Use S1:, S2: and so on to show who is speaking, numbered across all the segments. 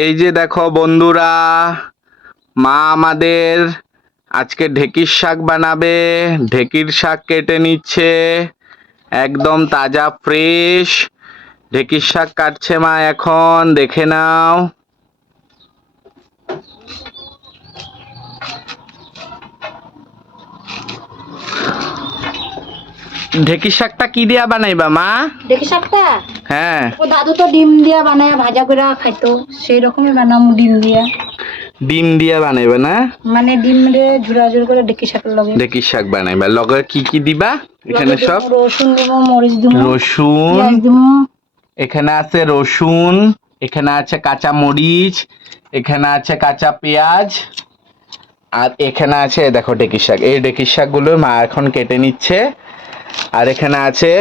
S1: এই যে দেখো বন্ধুরা, মা আমাদের আজকে ঢেকির শাক বানাবে। ঢেকির শাক কেটে নিচ্ছে, একদম তাজা, ফ্রেশ। ঢেকির শাক কাটছে মা এখন, দেখে নাও। ঢেকির শাকটা কি দিয়া বানাইবা মা?
S2: দেখি শাকটা?
S1: হ্যাঁ।
S2: ও দাদু তো ডিম দিয়া বানায় ভাজা করে খাইতো সেই রকমই বানাম ডিম দিয়া।
S1: ডিম দিয়া বানাইবা না?
S2: মানে ডিম রে ঝুরা ঝুর করে ডেকি শাকের লগে।
S1: ঢেকির শাক বানাইবা। লগে কি কি দিবা? এখানে সব?
S2: রসুন দিব মরিচ দিব
S1: রসুন। এখানে আছে রসুন এখানে আছে কাঁচা মরিচ এখানে আছে কাঁচা পেঁয়াজ আর এখানে আছে দেখো ডেকির শাক। এই ডেকির শাকগুলো মা এখন কেটে নিচ্ছে। আর এখানে আছে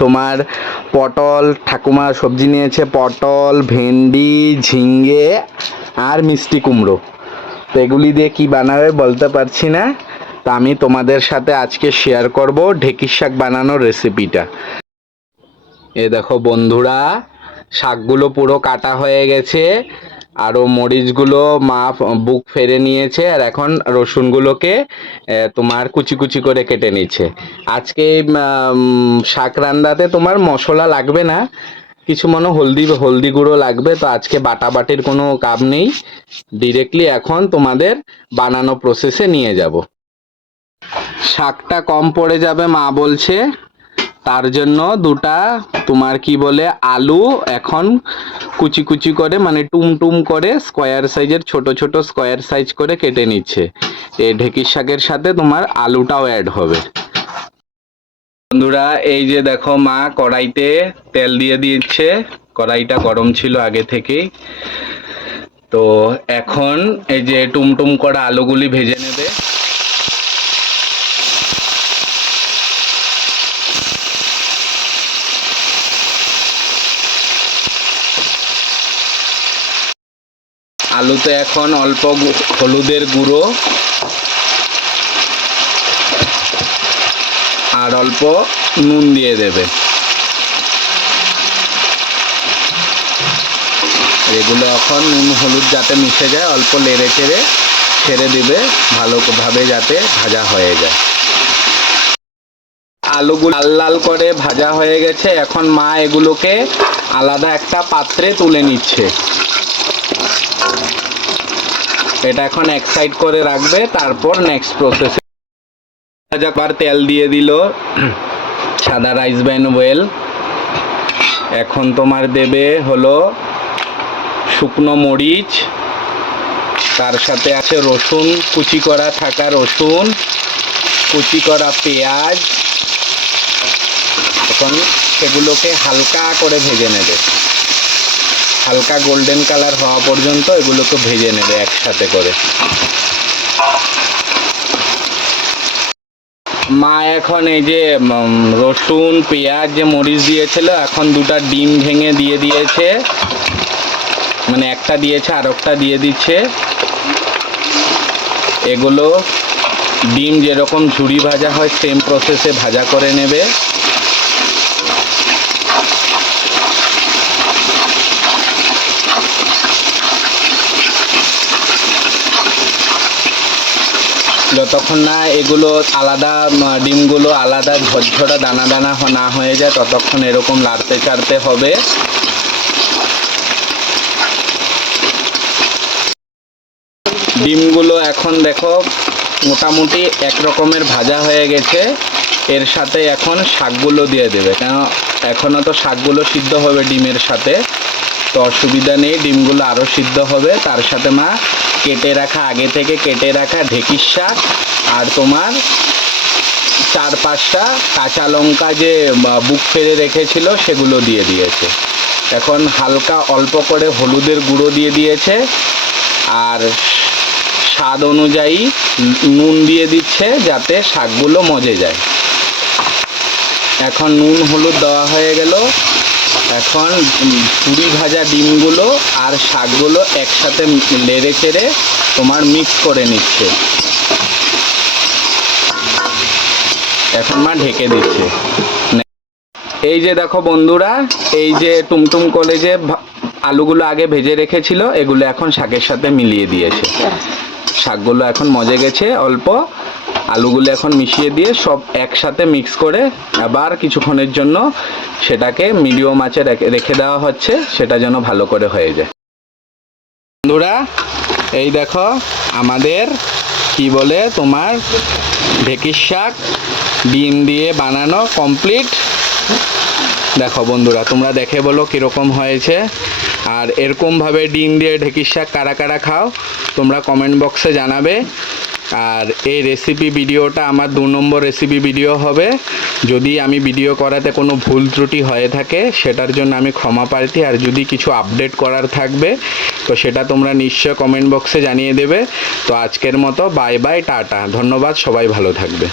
S1: তোমার পটল, ঠাকুমা সবজি নিয়েছে, পটল, ভেন্ডি ঝিঙ্গে আর মিষ্টি কুমড়ো। তো এগুলি দিয়ে কি বানাবে বলতে পারছি না। তা আমি তোমাদের সাথে আজকে শেয়ার করব ঢেকির শাক বানানোর রেসিপিটা এ দেখো বন্ধুরা, শাকগুলো পুরো কাটা হয়ে গেছে। আরও মরিচগুলো মা বুক ফেরে নিয়েছে আর এখন রসুনগুলোকে তোমার কুচি কুচি করে কেটে নিচ্ছে। আজকে শাক রান্নাতে তোমার মশলা লাগবে না, কিছু মনে হলদি হলদি গুঁড়ো লাগবে, তো আজকে বাটা বাটির কোনো কাপ নেই। ডিরেক্টলি এখন তোমাদের বানানো প্রসেসে নিয়ে যাব। শাকটা কম পড়ে যাবে, মা বলছে। তার জন্য দুটা, তোমার কি বলে, আলু এখন কুচি কুচি করে মানে টুম টুম করে স্কোয়ার সাইজের ছোট ছোট স্কোয়ার সাইজ করে কেটে নিচ্ছে। এই ঢেকির শাকের সাথে তোমার আলুটাও অ্যাড হবে। বন্ধুরা, এই যে দেখো মা কড়াইতে তেল দিয়ে দিচ্ছে। কড়াইটা গরম ছিল আগে থেকেই। তো এখন এই যে টুমটুম করা আলুগুলি ভেজে নেবে। আলুতে এখন অল্প হলুদের গুঁড়ো আর অল্প নুন দিয়ে দেবে। এগুলো এখন নুন, হলুদ যাতে মিশে যায়, অল্প লেড়ে চেড়ে ছেড়ে দিবে, ভালোভাবে যাতে ভাজা হয়ে যায়। আলুগুলো লাল লাল করে ভাজা হয়ে গেছে, এখন মা এগুলোকে আলাদা একটা পাত্রে তুলে নিচ্ছে। এটা এখন এক সাইড করে রাখবে, তারপর নেক্সট প্রসেসে যাবার তেল দিয়ে দিল, সাদা রাইস ব্যান ওয়েল এখন তোমার দেবে হলো শুকনো মরিচ, তার সাথে আছে রসুন, কুচি করা থাকা রসুন, কুচি করা পেঁয়াজ। এখন সেগুলোকে হালকা করে ভেজে নেবে। হালকা গোল্ডেন কালার হওয়া পর্যন্ত এগুলোকে ভেজে নেবে একসাথে করে। মা এখন এই যে রসুন, পেঁয়াজ, যে মরিচ দিয়েছিল, এখন দুটা ডিম ভেঙে দিয়ে দিয়েছে। মানে একটা দিয়েছে, আর একটা দিয়ে দিচ্ছে। এগুলো ডিম যেরকম ঝুড়ি ভাজা হয় সেম প্রসেসে ভাজা করে নেবে। যতক্ষণ না এগুলো আলাদা ডিমগুলো আলাদা ঝরঝরা দানা দানা না হয়ে যায়, ততক্ষণ এরকম লাড়তে চাড়তে হবে। ডিমগুলো এখন দেখো মোটামুটি এক রকমের ভাজা হয়ে গেছে। এর সাথে এখন শাকগুলো দিয়ে দেবে। কেন এখনও তো শাকগুলো সিদ্ধ হবে ডিমের সাথে। তো অসুবিধা নেই, ডিমগুলো আরও সিদ্ধ হবে। তার সাথে মা, কেটে রাখা, আগে থেকে কেটে রাখা ঢেঁকির শাক আর তোমার চার পাঁচটা কাঁচা লঙ্কা যে বুক ফেলে রেখেছিল, সেগুলো দিয়ে দিয়েছে। এখন হালকা অল্প করে হলুদের গুঁড়ো দিয়ে দিয়েছে আর স্বাদ অনুযায়ী নুন দিয়ে দিচ্ছে যাতে শাকগুলো মজে যায়। এখন নুন, হলুদ দেওয়া হয়ে গেল। এখন পুরি ভাজা ডিমগুলো আর শাকগুলো একসাথে লেড়ে চেড়ে তোমার মিক্স করে নিচ্ছে। এখন মা ঢেকে দিচ্ছে। এই যে দেখো বন্ধুরা, এই যে টুমটুম করে যে আলুগুলো আগে ভেজে রেখেছিল, এগুলো এখন শাকের সাথে মিলিয়ে দিয়েছে। শাকগুলো এখন মজে গেছে, অল্প। আলুগুলো এখন মিশিয়ে দিয়ে সব একসাথে মিক্স করে আবার কিছুক্ষণের জন্য সেটাকে মিডিয়াম আঁচে রেখে- দেওয়া হচ্ছে, সেটা যেন ভালো করে হয়ে যায়। বন্ধুরা, এই দেখো আমাদের কি বলে তোমার ঢেকির শাক, ডিম দিয়ে বানানো কমপ্লিট দেখো বন্ধুরা, তোমরা দেখে বলো কীরকম হয়েছে। আর এরকমভাবে ডিম দিয়ে ঢেকির শাক কারা কারা খাও, তোমরা কমেন্ট বক্সে জানাবে। আর এই রেসিপি ভিডিওটা আমার দু নম্বর রেসিপি ভিডিও হবে। যদি আমি ভিডিও করাতে কোনো ভুল ত্রুটি হয়ে থাকে, সেটার জন্য আমি ক্ষমা প্রার্থী আর যদি কিছু আপডেট করার থাকবে, তো সেটা তোমরা নিশ্চয় কমেন্ট বক্সে জানিয়ে দেবে। তো আজকের মতো বাই বাই টাটা। ধন্যবাদ, সবাই ভালো থাকবে।